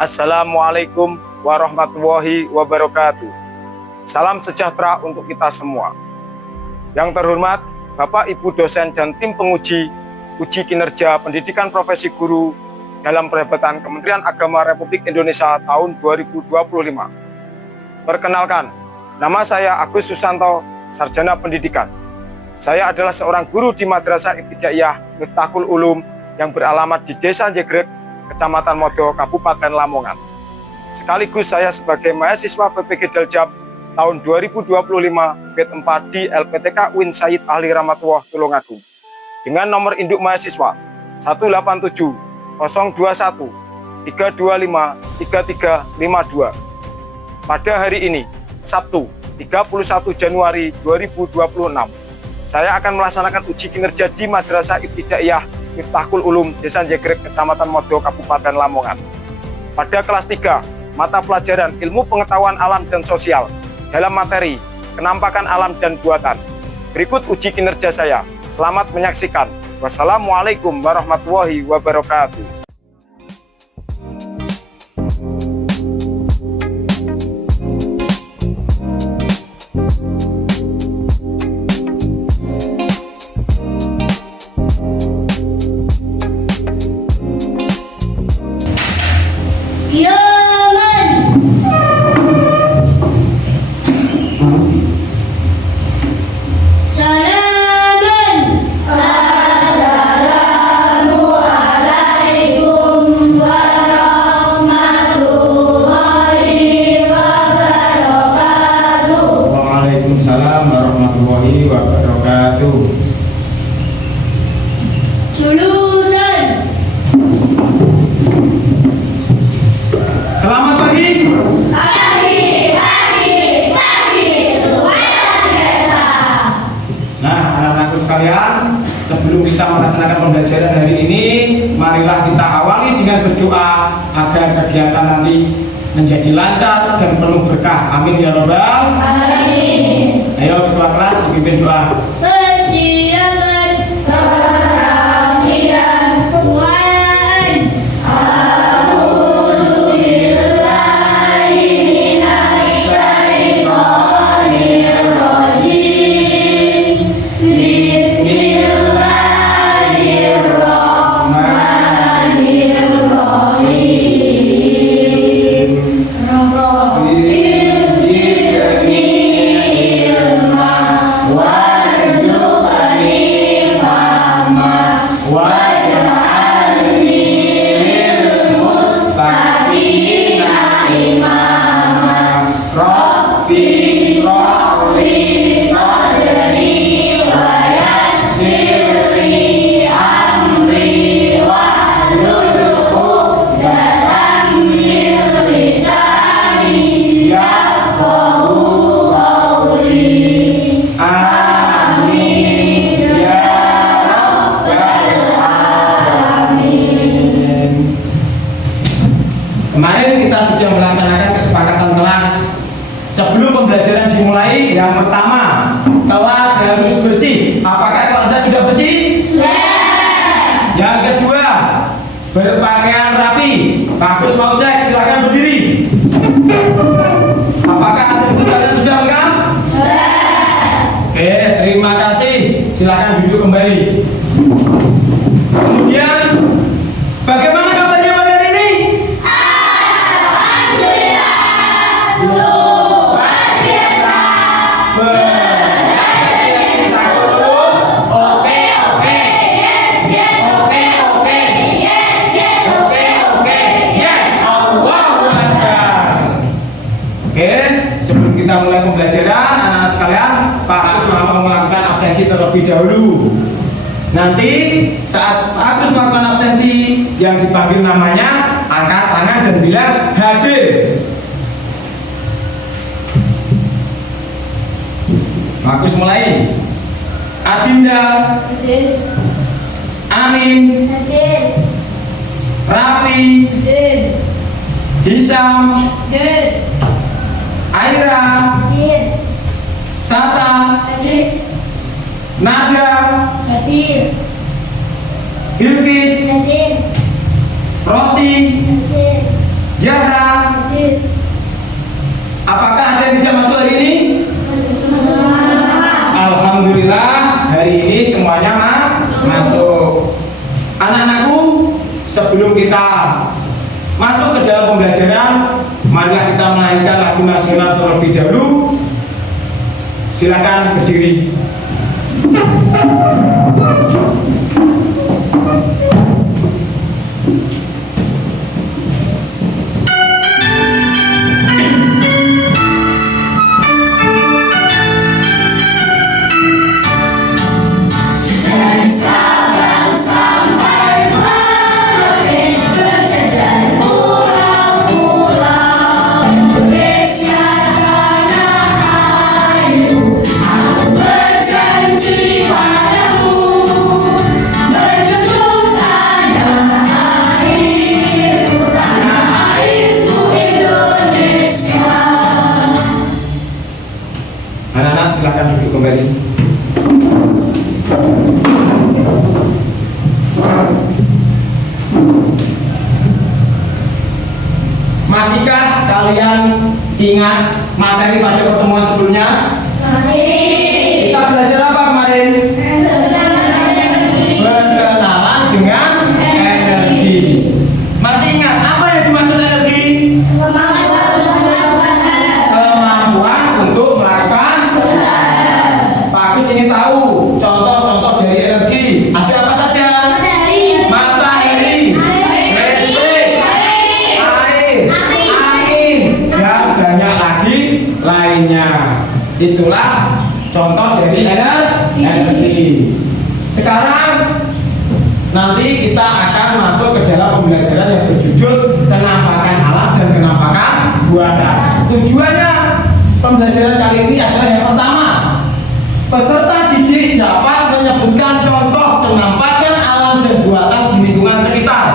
Assalamualaikum warahmatullahi wabarakatuh. Salam sejahtera untuk kita semua. Yang terhormat Bapak Ibu dosen dan tim penguji uji kinerja pendidikan profesi guru dalam perhelatan Kementerian Agama Republik Indonesia tahun 2025. Perkenalkan, nama saya Agus Susanto, Sarjana Pendidikan. Saya adalah seorang guru di Madrasah Ibtidaiyah Miftahul Ulum yang beralamat di Desa Jegrek, Kecamatan Modo, Kabupaten Lamongan. Sekaligus saya sebagai mahasiswa PPG Daljab tahun 2025 grade 4 di LPTK UIN Said Ahli Ramatullah Tulungagung dengan nomor induk mahasiswa 187 021 325 3352. Pada hari ini, Sabtu 31 Januari 2026, saya akan melaksanakan uji kinerja di Madrasah Ibtidaiyah Miftahul Ulum Desa Jegrek, Kecamatan Modo, Kabupaten Lamongan. Pada kelas 3, mata pelajaran Ilmu Pengetahuan Alam dan Sosial dalam materi Kenampakan Alam dan Buatan. Berikut uji kinerja saya. Selamat menyaksikan. Wassalamualaikum warahmatullahi wabarakatuh. Jurusan. Selamat pagi. Luar biasa. Nah, anak-anakku sekalian, sebelum kita melaksanakan pembelajaran hari ini, marilah kita awali dengan berdoa agar kegiatan nanti menjadi lancar dan penuh berkah. Amin ya Rabbal. Amin. Ayo ketua kelas dipimpin doa. Persiapan peralihan Tuhan. A'udzubillahi minasyaitonirrajim. Bismillahirrahmanirrahim. Rabbil zidni ilma warzuqni fahma waj'alni lil muttaqina imama. Rabbi Shrah li sadri wa yassir li amri wahlul 'uqdatam min lisani yafqahu qawli. Amin ya Rabbal Alamin. Kemarin kita sudah melaksanakan kesepakatan kelas. Sebelum pembelajaran dimulai, yang pertama, kelas harus bersih. Apakah kelasnya sudah bersih? Sudah. Yang kedua, berpakaian rapi. Bagus, mau cek, silakan berdiri. Apakah atribut kalian sudah lengkap? Sudah. Oke, terima kasih. Silakan duduk kembali. Kemudian, bagaimana kabarnya pada hari ini? Alhamdulillah. Luar biasa. Kita dulu. Oke. Yes. Oke. Yes. Oke. Yes. Allahu Akbar. Oke, sebelum kita mulai pembelajaran, anak-anak sekalian, Pak Agus mau melakukan absensi terlebih dahulu. Nanti saat Pak Agus melakukan absensi, yang dipanggil namanya, angkat tangan dan bilang hadir. Pak Agus mulai. Adinda, Hadir. Anin, Hadir. Raffi, Hadir. Hisam, Hadir. Aira, Hadir. Sasa, Hadir. Nada, Hadir. Bilkis, Hadir. Rosi, Hadir. Zahra. Hadir. Apakah ada yang tidak masuk hari ini? Masuk semua. Alhamdulillah, hari ini semuanya masuk. Anak-anakku, sebelum kita masuk ke dalam pembelajaran, marilah kita menyanyikan lagu nasional terlebih dahulu. Silakan berdiri. Anak-anak silakan duduk kembali. Masihkah kalian ingat materi pada pertemuan sebelumnya? Masih. Kita belajar apa kemarin? Berkenalan dengan energi. Masih ingat apa yang dimaksud energi? Kemampuan untuk melakukan. Pak Agus ingin tahu contoh-contoh dari energi. Ada apa saja? Matahari, listrik, air, angin, dan banyak lagi lainnya. Itulah contoh dari energi. Sekarang nanti kita akan masuk ke dalam pembelajaran yang berjudul kenampakan alam dan kenampakan buatan. Tujuannya pembelajaran kali ini adalah yang pertama, peserta didik dapat menyebutkan contoh kenampakan alam dan buatan di lingkungan sekitar.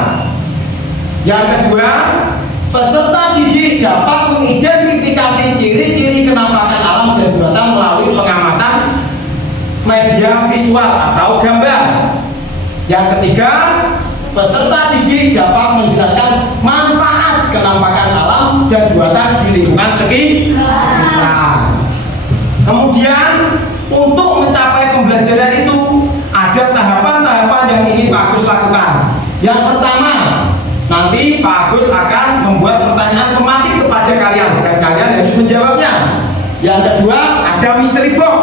Yang kedua, peserta didik dapat mengidentifikasi ciri-ciri kenampakan alam dan buatan melalui pengamatan media visual atau gambar. Yang ketiga, peserta didik dapat menjelaskan manfaat kenampakan alam dan buatan di lingkungan sekitar. Kemudian, untuk mencapai pembelajaran itu ada tahapan-tahapan yang ingin Pak Agus lakukan. Yang pertama, nanti Pak Agus akan membuat pertanyaan pematik kepada kalian dan kalian harus menjawabnya. Yang kedua, ada mystery box.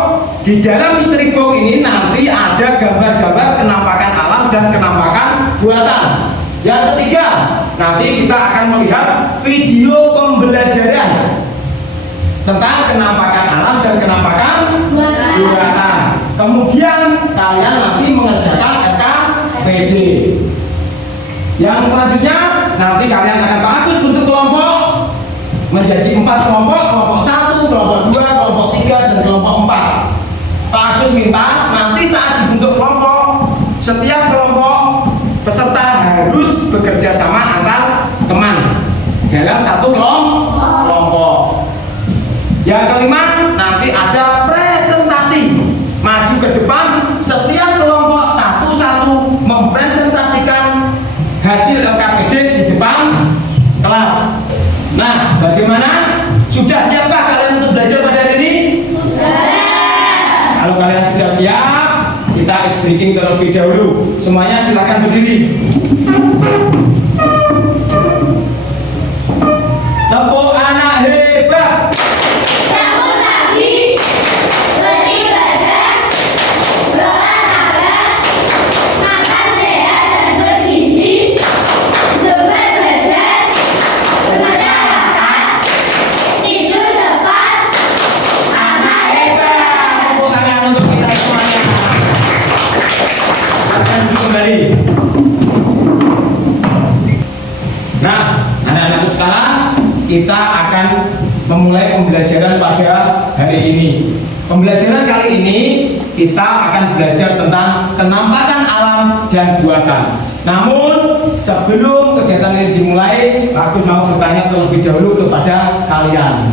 Di dalam mystery box ini nanti ada gambar-gambar kenampakan alam dan kenampakan buatan. Yang ketiga, nanti kita akan melihat video pembelajaran tentang kenampakan alam dan kenampakan buatan. Kemudian kalian nanti mengerjakan RKPD. Yang selanjutnya nanti kalian akan Pak Agus bentuk kelompok menjadi 4 kelompok, kelompok 1, kelompok 2, kelompok 3, dan kelompok 4. Pak Agus minta nanti saat dibentuk kelompok, setiap kelompok peserta harus bekerja sama antar teman dalam satu kelompok. Yang kelima, nanti ada presentasi. Maju ke depan, setiap kelompok satu-satu mempresentasikan hasil LKPD di depan kelas. Nah, bagaimana? Sudah siapkah kalian untuk belajar pada hari ini? Kalau kalian sudah siap, kita ice breaking terlebih dahulu. Semuanya silakan berdiri. Tepuk anak hebat. Bangun pagi, beribadah, berolahraga, makan sehat dan bergizi, belajar, bermasyarakat, tidur cepat, Anak hebat. Tepuk tangan untuk kita semuanya. Akan kembali. Nah, anak-anakku sekarang kita akan memulai pembelajaran pada hari ini. Pembelajaran kali ini kita akan belajar tentang kenampakan alam dan buatan. Namun sebelum kegiatan ini dimulai, aku mau bertanya terlebih dahulu kepada kalian.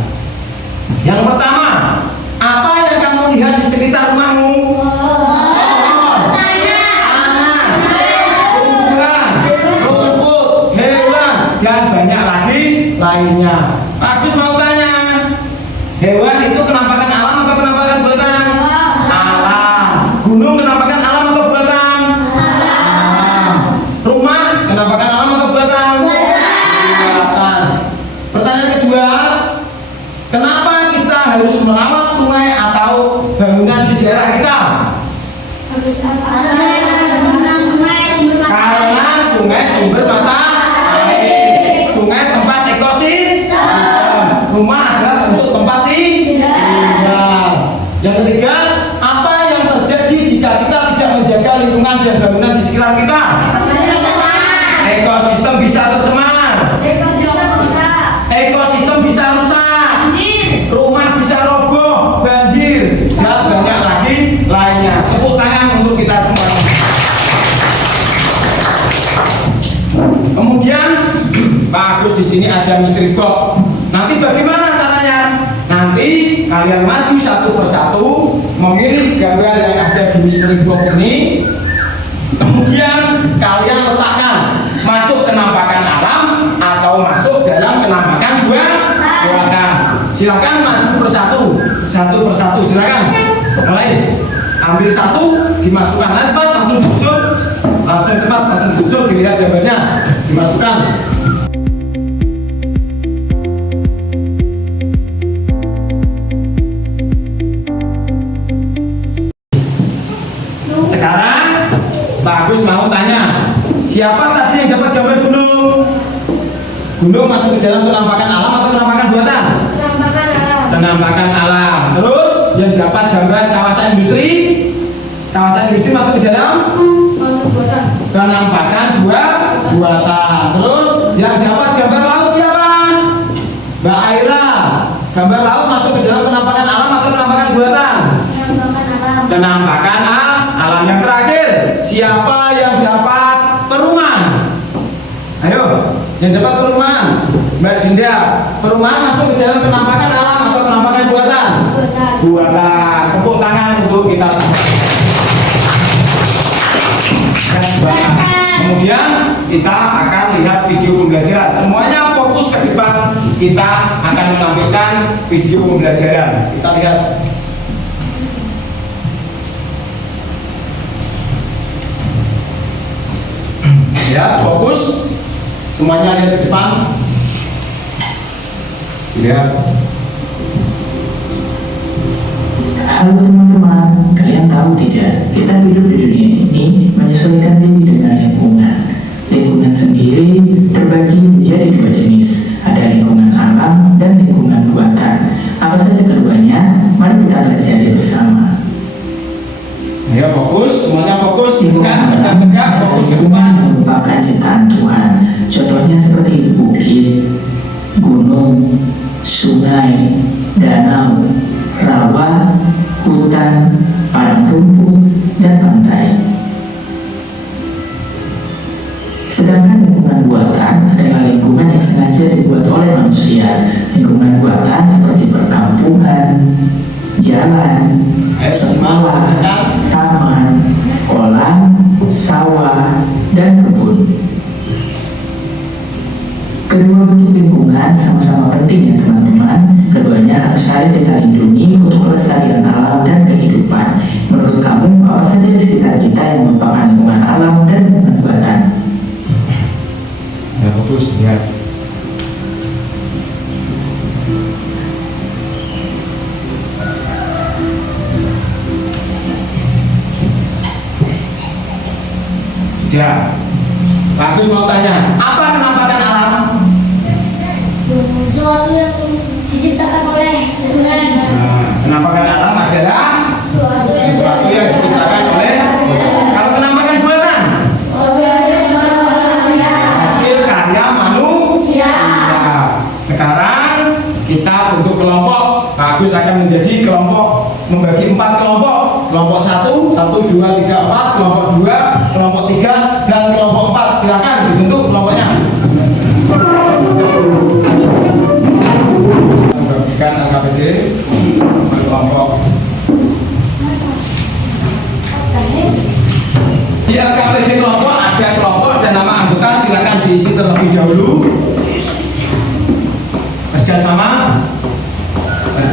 Yang pertama, apa yang kamu lihat di sekitar rumahmu? Tumbuhan, rumput, hewan, dan banyak lagi lainnya. Bagus, mau tanya, hewan itu penampakan alam atau penampakan buatan? Alam. Gunung penampakan alam atau buatan? Alam. Rumah penampakan alam atau buatan? Buatan. Pertanyaan kedua, kenapa kita harus merawat sungai atau bangunan di daerah kita? Karena sungai sumber mata air. Sungai tempat ekosistem. Rumah adalah untuk tempat tinggal. Yang ketiga, apa yang terjadi jika kita tidak menjaga lingkungan dan bangunan di sekitar kita? Ekosistem bisa tercemar. Ekosistem bisa rusak. Rumah bisa roboh, banjir, dan banyak lagi lainnya. Tepuk tangan untuk kita semua. Kemudian bagus, di sini ada mystery box. Nanti bagaimana caranya? Nanti kalian maju satu persatu, memilih gambar yang ada di mystery box ini. Kemudian kalian letakkan masuk penampakan alam atau masuk dalam penampakan buatan. Silakan maju satu persatu. Silakan. Mulai. Ambil satu, dimasukkan. Nah, cepat, langsung susul, dilihat gambarnya, dimasukkan. Sekarang Bagus mau tanya, siapa tadi yang dapat gambar gunung? Gunung masuk ke dalam penampakan alam atau penampakan buatan? Penampakan alam. Terus yang dapat gambar kawasan industri masuk ke dalam penampakan buatan. Terus yang dapat gambar laut siapa? Mbak Aira. Gambar laut masuk ke dalam penampakan alam atau penampakan buatan? Penampakan alam. Yang terakhir, siapa yang dapat perumahan? Ayo, yang dapat perumahan, Mbak Dinda. Perumahan masuk ke dalam penampakan alam atau penampakan buatan? Buatan. Tepuk tangan untuk kita semua. Kemudian kita akan lihat video pembelajaran. Semuanya fokus ke depan. Kita akan menampilkan video pembelajaran. Kita lihat. Ya, fokus. Semuanya lihat ke depan. Lihat. Halo teman-teman, kalian tahu tidak, kita hidup di dunia ini menyesuaikan diri dengan lingkungan. Lingkungan sendiri terbagi menjadi dua jenis, ada lingkungan alam dan lingkungan buatan. Apa saja keduanya? Mari kita pelajari bersama. Ya, fokus, semuanya fokus. Lingkungan alam adalah fokus ke lingkungan depan. yang merupakan ciptaan Tuhan. Contohnya seperti bukit, gunung, sungai, danau, rawa, hutan, padang rumput, dan pantai. Sedangkan lingkungan buatan adalah lingkungan yang sengaja dibuat oleh manusia. Lingkungan buatan seperti perkampungan, jalan, sekolah, taman, kolam, sawah, dan kebun. Kedua bentuk lingkungan sama-sama penting ya teman-teman. Keduanya harus saling kita lindungi untuk kelestarian alam dan kehidupan. Menurut kamu, apa saja di sekitar kita yang merupakan lingkungan alam dan lingkungan buatan? Ya, fokus, lihat. Ya, Bagus mau tanya, apa penampakan alam? Sesuatu yang diciptakan oleh Tuhan. Penampakan alam adalah Sesuatu yang diciptakan oleh. Kalau penampakan buatan, hasil karya manusia. Sekarang kita bentuk kelompok. Bagus akan menjadi kelompok, membagi 4 kelompok. Kelompok 1, 1, 2, 3, 4. Kelompok 2, kelompok 3, dan kelompok 4. Silakan dibentuk kelompoknya. Membagikan LKPD kelompok. Di LKPD kelompok ada kelompok dan nama anggota, silakan diisi terlebih dahulu.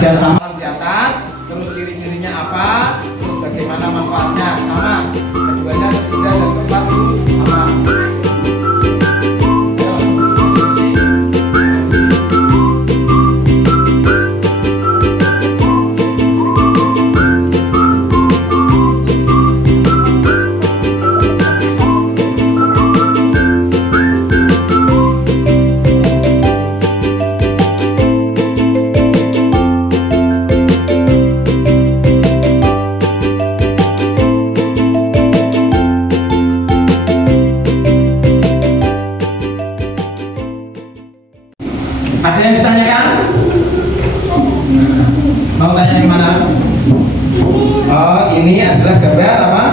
belajar sama di atas, terus ciri-cirinya apa, terus bagaimana manfaatnya sama, keduanya ketiga dan keempat sama. Ada yang ditanyakan? Mau tanya yang mana? Oh, ini adalah gambar apa?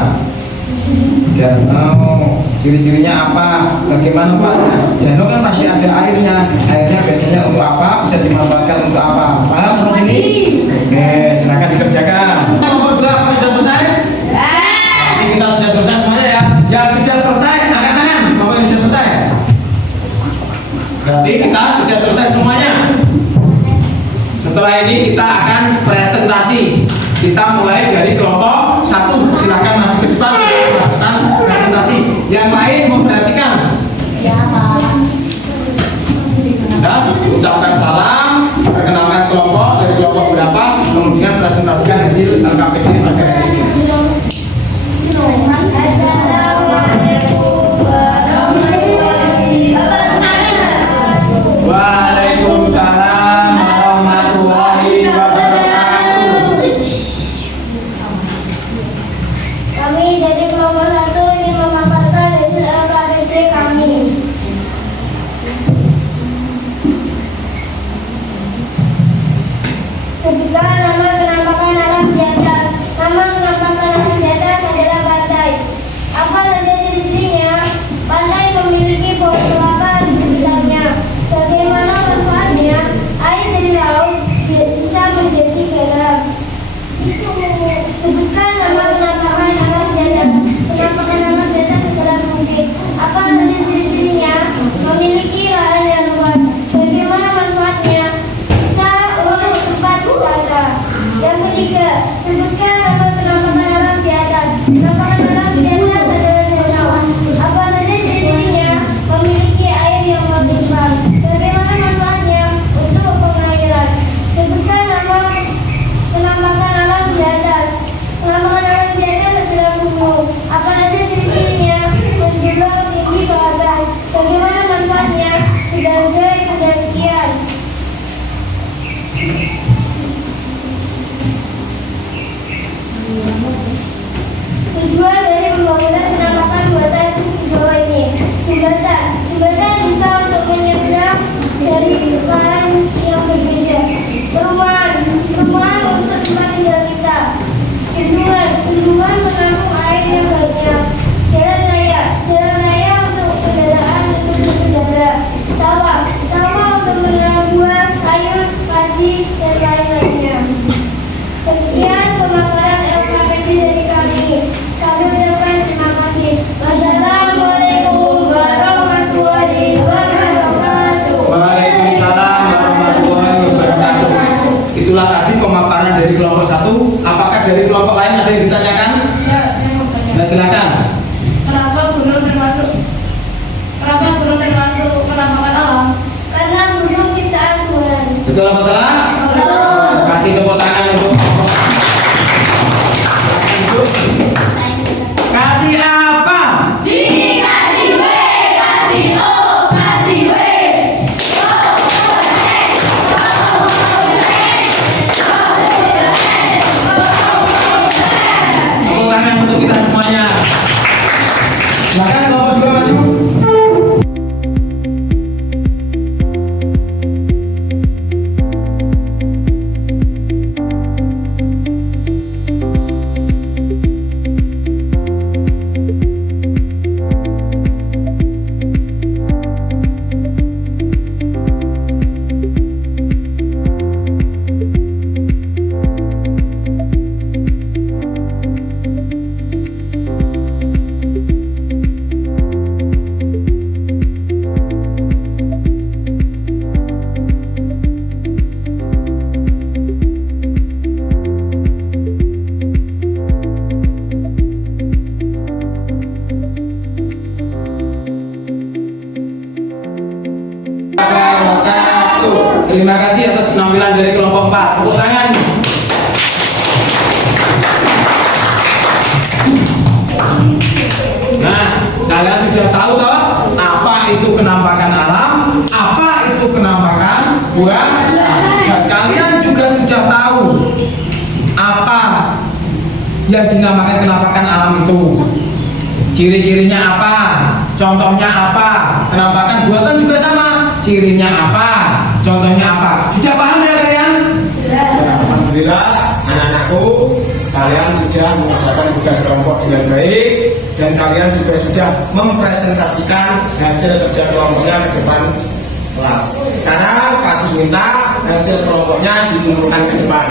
Danau. Ciri-cirinya apa? Bagaimana Pak? Danau kan masih ada airnya. Airnya biasanya untuk apa? Bisa dimanfaatkan untuk apa? Paham sampai sini? Oke, silakan dikerjakan. Nomor berapa sudah selesai? Ini kita sudah selesai semuanya ya. Yang sudah selesai angkat tangan. Bapak yang sudah selesai. Berarti kita sudah selesai semuanya. Setelah ini kita akan presentasi. Kita mulai dari kelompok 1. Silakan maju ke depan melakukan presentasi. Yang lain memperhatikan. Ya, Pak. Dan ucapkan salam, perkenalkan kelompok dari kelompok berapa, kemudian presentasikan hasil LKPD pada hari ini. Waalaikumsalam warahmatullahi wabarakatuh. Kami dari kelompok 1 ingin memaparkan hasil LKPD kami. Sebutkan nama penampakan alam di atas. Nama penampakan alam di atas adalah pantai. Apa saja ciri-cirinya? Pantai memiliki pohon kelapa di sekitarnya. Bagaimana manfaatnya? Air dari laut bisa menjadi garam. Sebutkan nama penampakan alam di atas. Penampakan alam di atas adalah bukit. Apa saja ciri-cirinya? Memiliki lahan yang luas. Bagaimana manfaatnya? Bisa untuk tempat wisata. Yang ketiga, sebutkan nama penampakan alam di atas. Penampakan alam di atas adalah danau. Apa saja ciri-cirinya? Memiliki air yang melimpah. Bagaimana manfaatnya? Untuk pengairan. Sebutkan nama penampakan alam di atas. Penampakan alam di atas adalah gunung. Apa saja ciri-cirinya? Menjulang tinggi ke atas. Bagaimana manfaatnya? Sebagai pendakian. Tujuan dari pembangunan penampakan buatan di bawah ini. Jembatan. Jembatan bisa untuk menyeberang dari lahan yang berbeda. Perumahan. Perumahan untuk tempat tinggal kita. Bendungan. Bendungan menampung air yang banyak. Jalan raya. Jalan raya untuk kendaraan untuk berkendara. Sawah. Sawah untuk menanam buah, sayur, padi, dan lain-lainnya. Sekian pemaparan LKPD dari kami. Kami ucapkan terima kasih. Wassalamualaikum warahmatullahi wabarakatuh. Waalaikumsalam warahmatullahi wabarakatuh. Itulah tadi pemaparan dari kelompok 1. Apakah dari kelompok lain ada yang ditanyakan? Ya, saya mau tanya. Nah, silakan. Kenapa gunung termasuk penampakan alam? Karena gunung ciptaan Tuhan. Betul apa salah? Betul. Kasih tepuk tangan untuk kasih apa? Dikasih W, kasih O, kasih W. Tepuk tangan untuk kita semuanya. Silakan kelompok 2 maju. Terima kasih atas penampilan dari kelompok 4. Tepuk tangan. Nah, kalian sudah tahu toh apa itu penampakan alam, apa itu penampakan buah. Dan kalian juga sudah tahu apa yang dinamakan penampakan alam itu. Ciri-cirinya apa? Contohnya apa? Penampakan buatan juga sama. Cirinya apa? Contohnya apa? Sudah paham ya kalian? Alhamdulillah, anak-anakku, kalian sudah mengerjakan tugas kelompok dengan baik dan kalian juga sudah mempresentasikan hasil kerja kelompoknya ke depan kelas. Sekarang Pak Agus minta hasil kelompoknya dikumpulkan ke depan.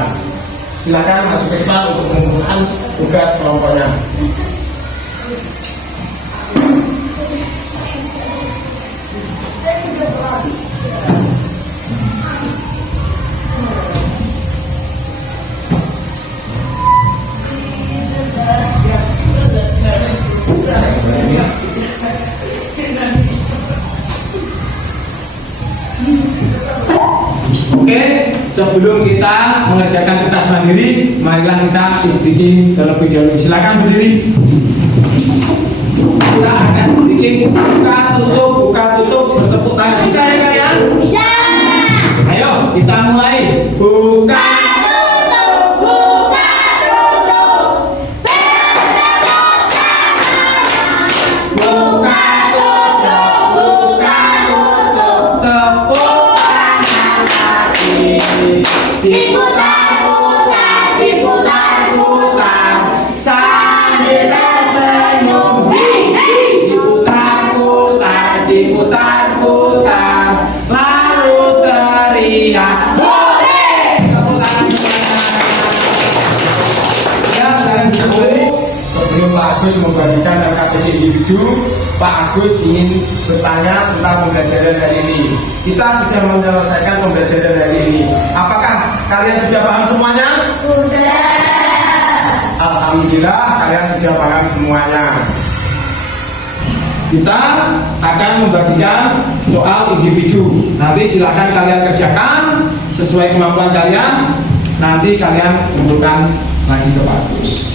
Silakan maju ke depan untuk mengumpulkan tugas kelompoknya. Oke, sebelum kita mengerjakan tugas mandiri, marilah kita speaking terlebih dahulu. Silakan berdiri. Kita akan speaking buka tutup bertepuk tangan. Bisa ya kalian? Bisa. Ayo kita mulai. Buka. Diputar-putar sambil tersenyum. Diputar-putar lalu teriak. Tepuk tangan. Ya, sekarang kita mulai. Sebelum Pak Agus membagikan LKPD individu, Pak Agus ingin bertanya tentang pembelajaran hari ini. Kita sudah menyelesaikan pembelajaran hari ini. Apakah kalian sudah paham semuanya? Sudah. Alhamdulillah, kalian sudah paham semuanya. Kita akan membagikan soal individu. Nanti silakan kalian kerjakan sesuai kemampuan kalian. Nanti kalian kumpulkan lagi ke Pak Agus.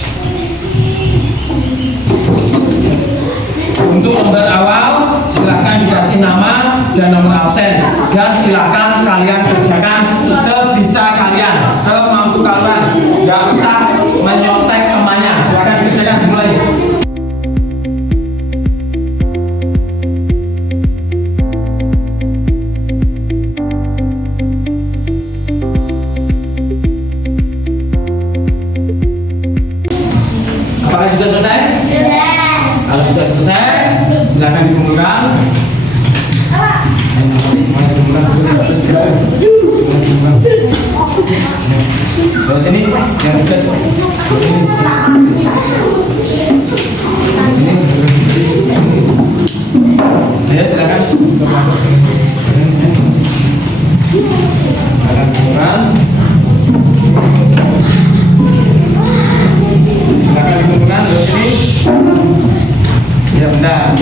Untuk lembar awal, silakan dikasih nama dan nomor absen, dan silakan kalian kerjakan sebisa kalian, semampu kalian, nggak usah menyontek temannya. Silakan dikerjakan, dimulai. Apakah sudah selesai? Sudah. Kalau sudah selesai, silakan dikumpulkan. Semuanya dikumpulkan. Bawa sini, yang tugas. Sini. Ayo silakan. Silakan dikumpulkan. Silakan dikumpulkan. Bawa sini. Ya benar.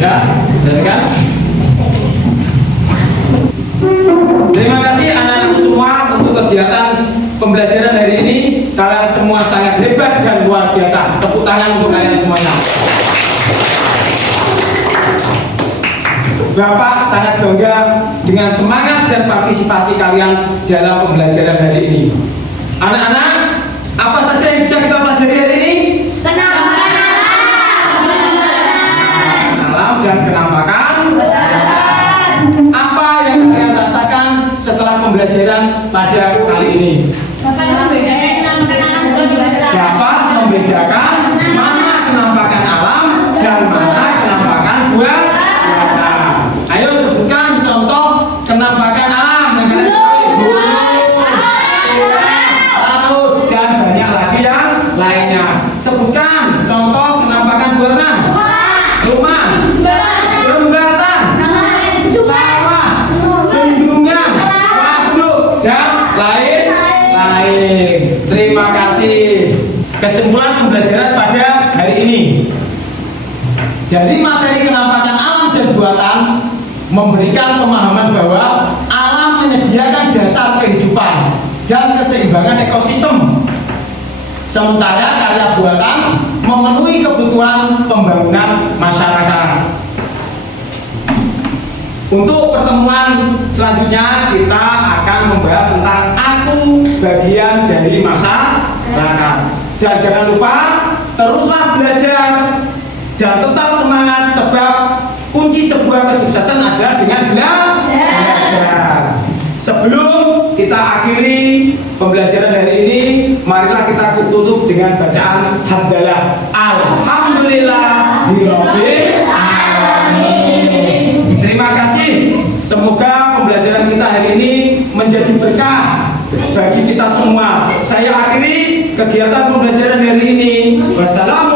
Ya, benar kan? Terima kasih anak-anak semua untuk kegiatan pembelajaran hari ini. Kalian semua sangat hebat dan luar biasa. Tepuk tangan untuk kalian semuanya. Bapak sangat bangga dengan semangat dan partisipasi kalian dalam pembelajaran hari ini. Anak-anak, apa saja yang sudah kita pelajari hari ini? Penampakan Alam dan penampakan. Apa yang kalian rasakan setelah pembelajaran pada kali ini? dapat Membedakan mana penampakan alam dan mana penampakan buah. Ayo sebutkan contoh penampakan alam yang kalian tahu. Laut dan banyak lagi yang lainnya. Sebutkan contoh penampakan buatan. Rumah, jembatan, sawah, bendungan, waduk dan lain-lain. Terima kasih kesimpulan pembelajaran pada hari ini. Dari materi kenampakan alam dan buatan memberikan pemahaman bahwa alam menyediakan dasar kehidupan dan keseimbangan ekosistem. Sementara karya buatan memenuhi kebutuhan pembangunan masyarakat. Untuk pertemuan selanjutnya kita akan membahas tentang aku bagian dari masyarakat. Dan jangan lupa teruslah belajar dan tetap semangat sebab kunci sebuah kesuksesan adalah dengan belajar. Sebelum kita akhiri pembelajaran hari ini, marilah kita tutup dengan bacaan hamdalah. Alhamdulillahirabbil alamin. Terima kasih. Semoga pembelajaran kita hari ini menjadi berkah bagi kita semua. Saya akhiri kegiatan pembelajaran hari ini. Wassalamualaikum